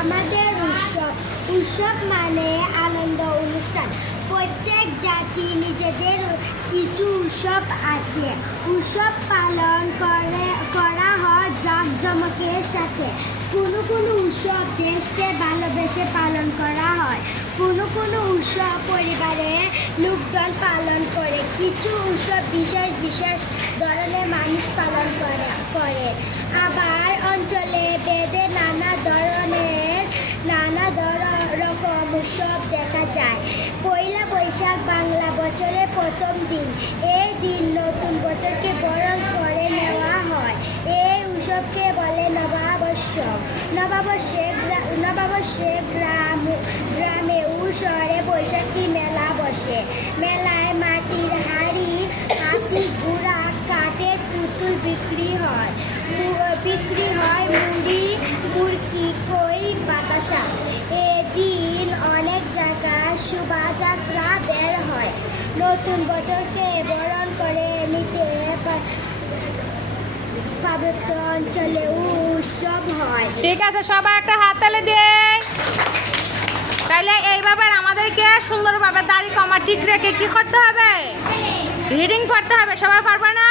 আমাদের উৎসব। উৎসব মানে আনন্দ অনুষ্ঠান। প্রত্যেক জাতি নিজেদের কিছু উৎসব আছে। উৎসব পালন করা হয় জাঁকজমকের সাথে। কোনো উৎসব দেশকে ভালোবেসে পালন করা হয়। কোনো উৎসব পরিবারের লোকজন পালন করে। কিছু উৎসব বিশেষ ধরনের মানুষ পালন করে। আবার অঞ্চলে ভেদে নানা রকম উৎসব দেখা যায়। পয়লা বৈশাখ বাংলা বছরের প্রথম দিন। এই দিন নতুন বছরকে বরণ করে নেওয়া হয়। এই উৎসবকে বলে নবাবর্ষ। নবাবর্ষে গ্রামে ও শহরে বৈশাখী মেলা বসে। মেলায় মাটির হাঁড়ি, হাতি ঘোড়া, কাঠের পুতুল বিক্রি হয়। মুড়ি, মুরকি, খই, বাতাসা। এদিন অনেক জায়গায় শোভাযাত্রা বের হয়। নতুন বছরকে বরণ করে নিতে পার্বত্য অঞ্চলে উৎসব হয়। ঠিক আছে, সবাই একটা হাততালি দিয়ে। তাইলে এইভাবে আমাদেরকে সুন্দরভাবে দাড়ি কমা ঠিক রেখে কি করতে হবে? রিডিং পড়তে হবে। সবাই পারবে না?